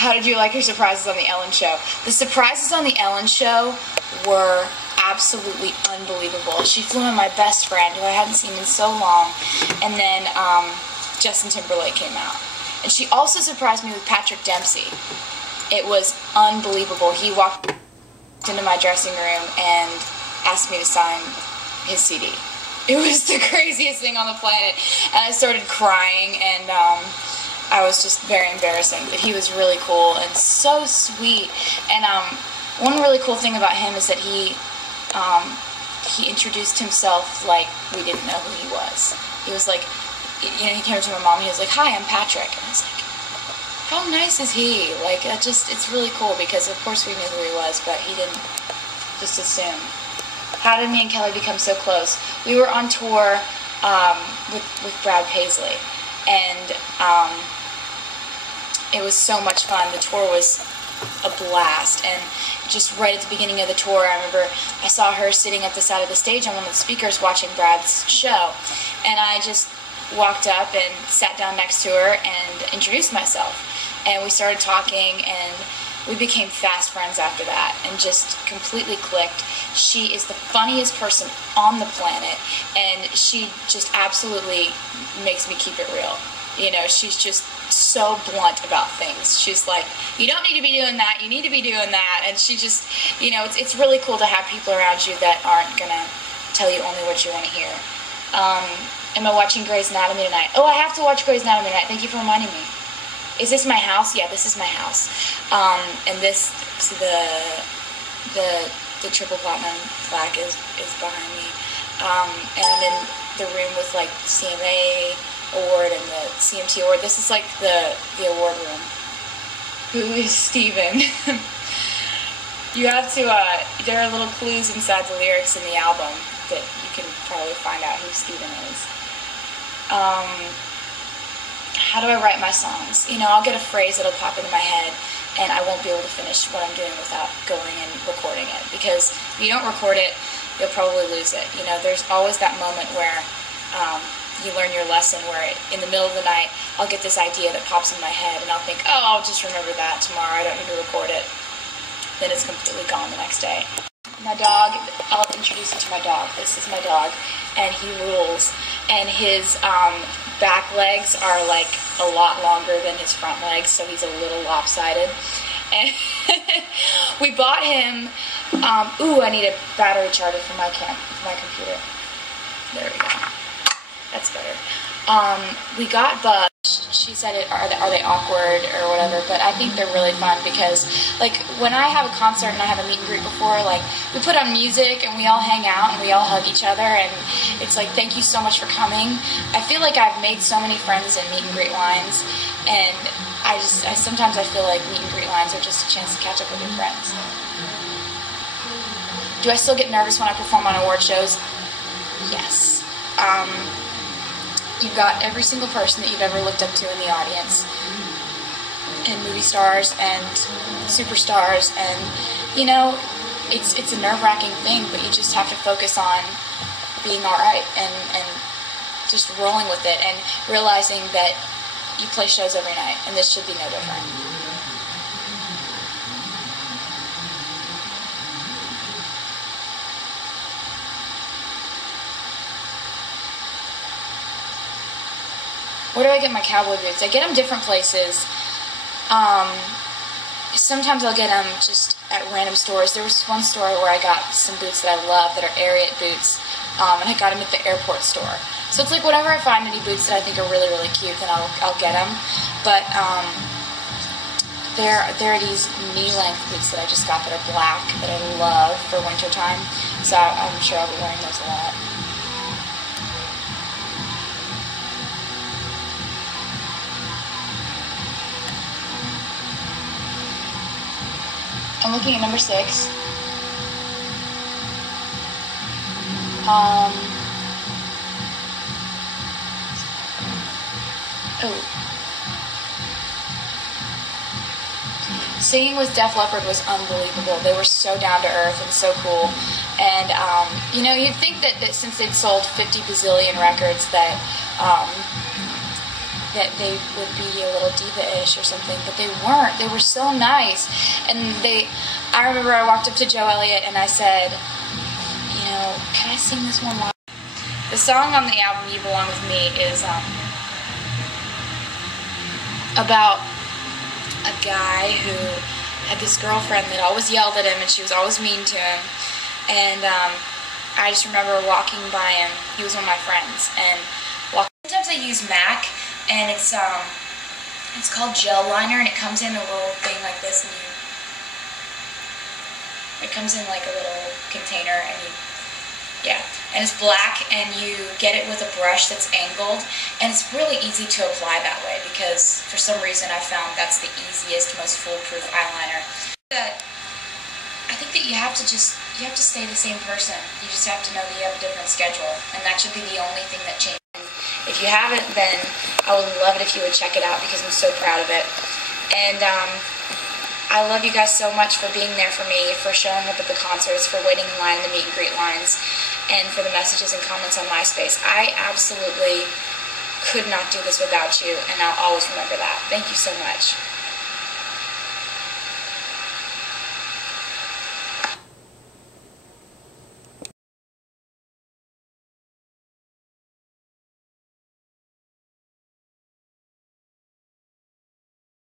how did you like your surprises on the Ellen Show? The surprises on the Ellen Show were absolutely unbelievable. She flew in my best friend, who I hadn't seen in so long, and then Justin Timberlake came out. And she also surprised me with Patrick Dempsey. It was unbelievable. He walked into my dressing room and asked me to sign his CD. It was the craziest thing on the planet. And I started crying, and I was just very embarrassing. But he was really cool and so sweet. And one really cool thing about him is that he introduced himself like we didn't know who he was. He was like, you know, he came up to my mom and he was like, "Hi, I'm Patrick." And I was like, how nice is he? Like, it's really cool because of course we knew who he was, but he didn't just assume. How did me and Kelly become so close? We were on tour with Brad Paisley, and it was so much fun. The tour was a blast, and just right at the beginning of the tour, I remember I saw her sitting at the side of the stage on one of the speakers watching Brad's show, and I just walked up and sat down next to her and introduced myself, and we started talking, and we became fast friends after that and just completely clicked. She is the funniest person on the planet, and she just absolutely makes me keep it real. You know, she's just so blunt about things. She's like, you don't need to be doing that, you need to be doing that. And she just, you know, it's really cool to have people around you that aren't going to tell you only what you want to hear. Am I watching Grey's Anatomy tonight? Oh, I have to watch Grey's Anatomy tonight. Thank you for reminding me. Is this my house? Yeah, this is my house. And this, see the triple platinum plaque is behind me. And I'm in the room with like the CMA award and the CMT award. This is like the award room. Who is Steven? You have to, there are little clues inside the lyrics in the album that you can probably find out who Steven is. How do I write my songs? You know, I'll get a phrase that'll pop into my head, and I won't be able to finish what I'm doing without going and recording it. Because if you don't record it, you'll probably lose it. You know, there's always that moment where you learn your lesson, where in the middle of the night, I'll get this idea that pops in my head, and I'll think, oh, I'll just remember that tomorrow. I don't need to record it. Then it's completely gone the next day. My dog, I'll introduce you to my dog. This is my dog, and he rules. And his back legs are like a lot longer than his front legs, so he's a little lopsided. And we bought him, ooh, I need a battery charger for my computer. There we go. That's better. We got Buzz. She said, are they awkward or whatever, but I think they're really fun because, like, when I have a concert and I have a meet and greet before, like, we put on music and we all hang out and we all hug each other, and it's like, thank you so much for coming. I feel like I've made so many friends in meet and greet lines, and sometimes I feel like meet and greet lines are just a chance to catch up with your friends. Do I still get nervous when I perform on award shows? Yes. You've got every single person that you've ever looked up to in the audience, and movie stars and superstars, and you know, it's a nerve-wracking thing, but you just have to focus on being alright and just rolling with it and realizing that you play shows every night, and this should be no different. Where do I get my cowboy boots? I get them different places. Sometimes I'll get them just at random stores. There was one store where I got some boots that I love that are Ariat boots, and I got them at the airport store. So it's like whenever I find any boots that I think are really, really cute, then I'll get them. But there are these knee-length boots that I just got that are black that I love for wintertime. So I'm sure I'll be wearing those a lot. I'm looking at number 6. Singing with Def Leppard was unbelievable. They were so down to earth and so cool. And, you know, you'd think that since they'd sold 50 bazillion records that that they would be a little diva-ish or something, but they weren't. They were so nice. And I remember I walked up to Joe Elliott and I said, you know, can I sing this one line? The song on the album, You Belong With Me, is about a guy who had this girlfriend that always yelled at him and she was always mean to him. And I just remember walking by him. He was one of my friends. And sometimes I use MAC, and it's called Gel Liner, and it comes in a little thing like this, and it comes in like a little container, and and it's black, and you get it with a brush that's angled, and it's really easy to apply that way because for some reason I found that's the easiest, most foolproof eyeliner. I think that you have to stay the same person. You just have to know that you have a different schedule, and that should be the only thing that changes. If you haven't, then I would love it if you would check it out because I'm so proud of it. And I love you guys so much for being there for me, for showing up at the concerts, for waiting in line in the meet and greet lines, and for the messages and comments on MySpace. I absolutely could not do this without you, and I'll always remember that. Thank you so much.